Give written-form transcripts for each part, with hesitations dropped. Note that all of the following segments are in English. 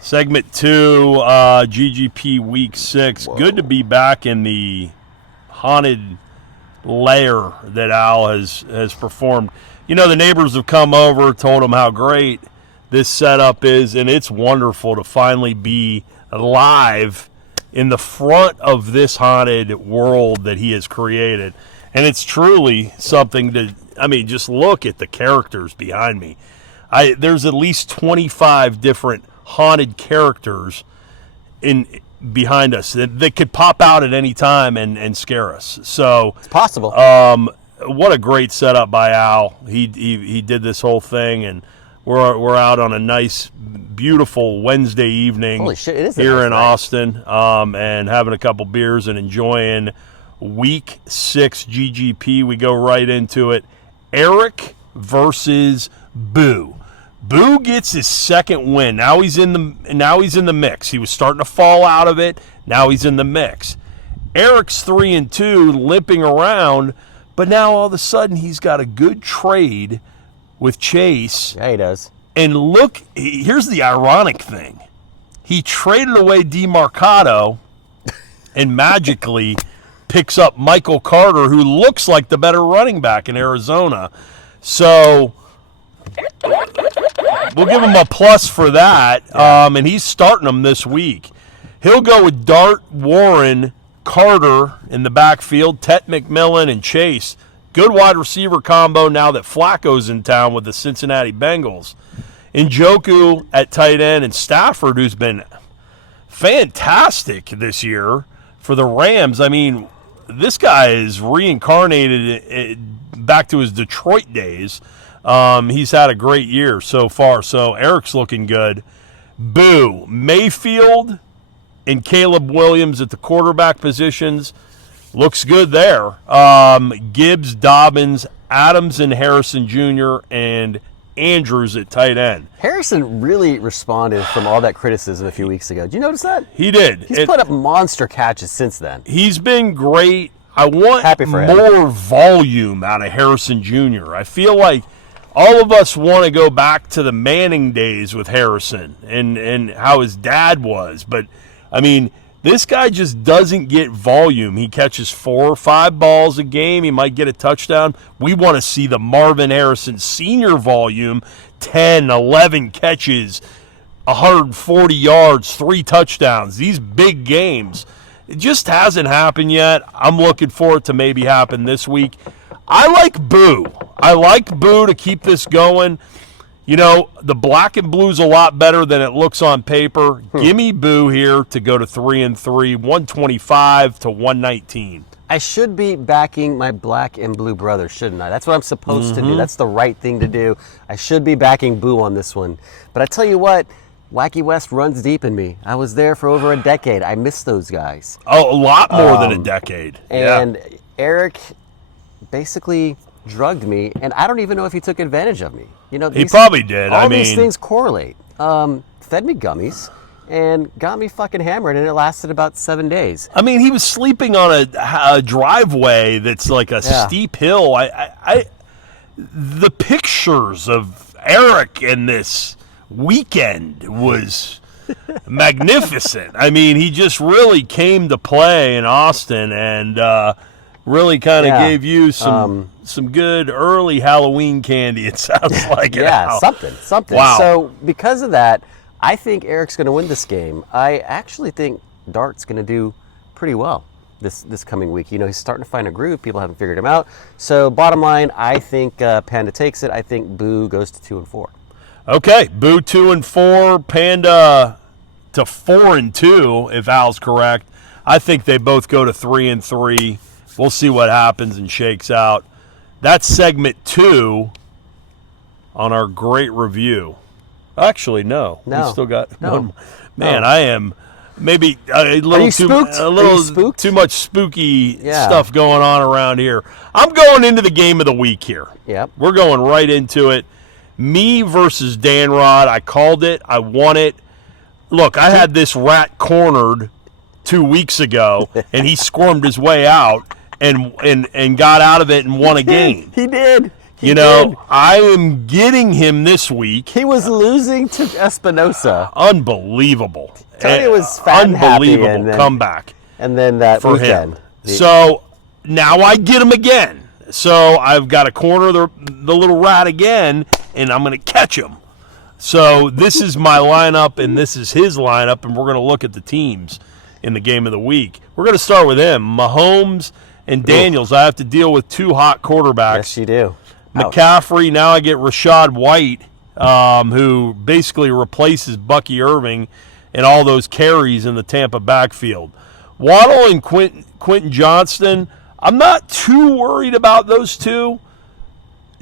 Segment 2, GGP Week 6. Whoa. Good to be back in the haunted lair that Al has performed. You know, the neighbors have come over, told him how great this setup is, and it's wonderful to finally be live in the front of this haunted world that he has created. And it's truly something to, just look at the characters behind me. There's at least 25 different haunted characters behind us that could pop out at any time and scare us. So It's possible. what a great setup by Al. He did this whole thing, and we're out on a nice, beautiful Wednesday evening. Holy shit, it is here nice in night. Austin, and having a couple beers and enjoying Week 6 GGP. We go right into it. Eric versus Boo. Boo gets his second win. Now he's in the mix. He was starting to fall out of it. Now he's in the mix. Eric's 3-2, limping around, but now all of a sudden he's got a good trade with Chase. Yeah, he does. And look, here's the ironic thing. He traded away DeMarcado and magically picks up Michael Carter, who looks like the better running back in Arizona. So we'll give him a plus for that. And he's starting them this week. He'll go with Dart, Warren, Carter in the backfield, Tet McMillan, and Chase. Good wide receiver combo now that Flacco's in town with the Cincinnati Bengals. Njoku at tight end, and Stafford, who's been fantastic this year for the Rams. This guy is reincarnated back to his Detroit days. He's had a great year so far, so Eric's looking good. Boo. Mayfield and Caleb Williams at the quarterback positions. Looks good there. Gibbs, Dobbins, Adams and Harrison Jr., and Andrews at tight end. Harrison really responded from all that criticism a few weeks ago. Did you notice that? He did. He's put up monster catches since then. He's been great. I want Happy for him. more volume out of Harrison Jr. I feel like all of us want to go back to the Manning days with Harrison and how his dad was. But, this guy just doesn't get volume. He catches 4 or 5 balls a game. He might get a touchdown. We want to see the Marvin Harrison Sr. volume, 10, 11 catches, 140 yards, 3 touchdowns. These big games. It just hasn't happened yet. I'm looking for it to maybe happen this week. I like Boo. I like Boo to keep this going. The black and blue's a lot better than it looks on paper. Give me Boo here to go to 3-3, 125 to 119. I should be backing my black and blue brother, shouldn't I? That's what I'm supposed to do. That's the right thing to do. I should be backing Boo on this one. But I tell you what, Wacky West runs deep in me. I was there for over a decade. I miss those guys. Oh, a lot more than a decade. And Eric basically drugged me, and I don't even know if he took advantage of me. He probably did. All these things correlate. Fed me gummies and got me fucking hammered, and it lasted about 7 days. He was sleeping on a driveway that's like a steep hill. The pictures of Eric in this weekend was magnificent. He just really came to play in Austin and really kind of gave you some good early Halloween candy, it sounds like. Something. Wow. So because of that, I think Eric's going to win this game. I actually think Dart's going to do pretty well this coming week. He's starting to find a groove. People haven't figured him out. So bottom line, I think Panda takes it. I think Boo goes to 2-4. Okay, Boo 2-4, Panda to 4-2, if Al's correct. I think they both go to 3-3. We'll see what happens and shakes out. That's segment 2 on our great review. Actually, no. We still got one. Man, I am maybe a little too much spooky stuff going on around here. I'm going into the game of the week here. Yep. We're going right into it. Me versus Dan Rod. I called it. I won it. Look, I had this rat cornered 2 weeks ago, and he squirmed his way out and got out of it and won a game. He did. You know, I am getting him this week. He was losing to Espinosa. Unbelievable. Tony was fat and happy, unbelievable and then- comeback And then that for weekend. him. So now I get him again. So I've got to corner the little rat again, and I'm going to catch him. So this is my lineup, and this is his lineup, and we're going to look at the teams in the game of the week. We're going to start with him, Mahomes and Daniels. I have to deal with two hot quarterbacks. Yes, you do. Ouch. McCaffrey, now I get Rashad White, who basically replaces Bucky Irving and all those carries in the Tampa backfield. Waddle and Quentin Johnston, I'm not too worried about those two.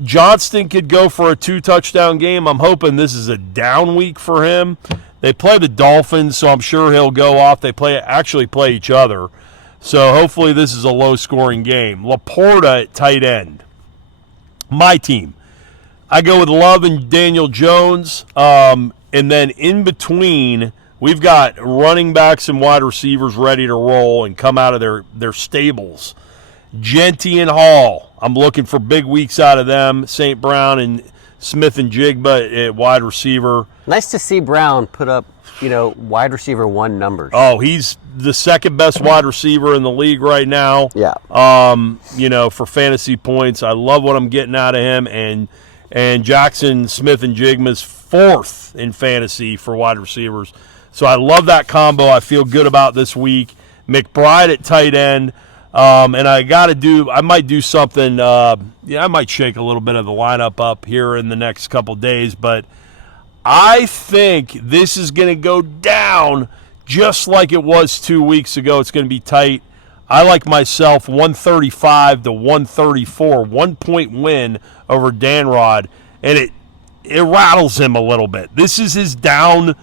Johnston could go for a 2-touchdown game. I'm hoping this is a down week for him. They play the Dolphins, so I'm sure he'll go off. They actually play each other. So hopefully this is a low-scoring game. Laporta at tight end. My team. I go with Love and Daniel Jones. And then in between, we've got running backs and wide receivers ready to roll and come out of their stables. Genty and Hall. I'm looking for big weeks out of them. St. Brown and Smith and Jigba at wide receiver. Nice to see Brown put up, wide receiver 1 numbers. Oh, he's the second best wide receiver in the league right now. Yeah. For fantasy points. I love what I'm getting out of him. And Jackson Smith and Jigma's 4th in fantasy for wide receivers. So I love that combo. I feel good about this week. McBride at tight end. And I might do something. I might shake a little bit of the lineup up here in the next couple days, but I think this is going to go down just like it was 2 weeks ago. It's going to be tight. I like myself 135 to 134, 1-point win over Danrod, and it rattles him a little bit. This is his down.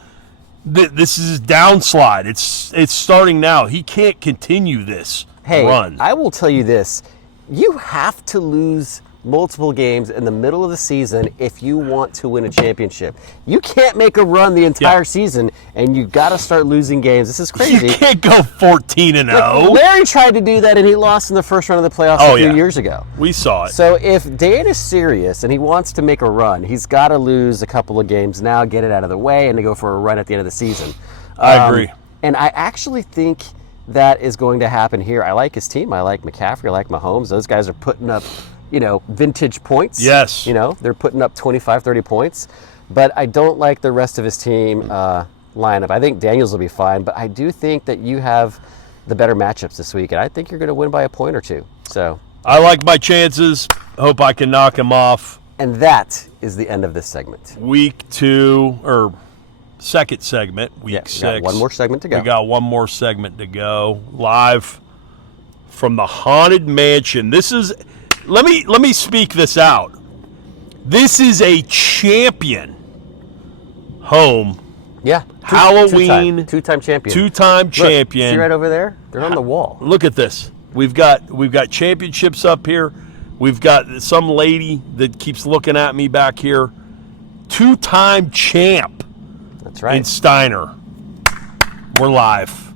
This is his downslide. It's starting now. He can't continue this. Hey, run. I will tell you this. You have to lose multiple games in the middle of the season if you want to win a championship. You can't make a run the entire season, and you got to start losing games. This is crazy. You can't go 14-0. Larry tried to do that, and he lost in the first round of the playoffs a few years ago. We saw it. So if Dan is serious and he wants to make a run, he's got to lose a couple of games now, get it out of the way, and to go for a run at the end of the season. I agree. And I actually think that is going to happen here. I like his team. I like McCaffrey. I like Mahomes. Those guys are putting up, vintage points. Yes. They're putting up 25, 30 points. But I don't like the rest of his team lineup. I think Daniels will be fine, but I do think that you have the better matchups this week, and I think you're going to win by a point or two. So I like my chances. Hope I can knock him off. And that is the end of this segment. Week 2, or second segment, week 6. Got one more segment to go. We got one more segment to go. Live from the Haunted Mansion. This is, let me speak this out. This is a champion home. Yeah. Halloween. Two-time champion. Two-time Look, champion. see right over there? They're on the wall. Look at this. We've got championships up here. We've got some lady that keeps looking at me back here. 2-time champ. That's right. In Steiner. We're live.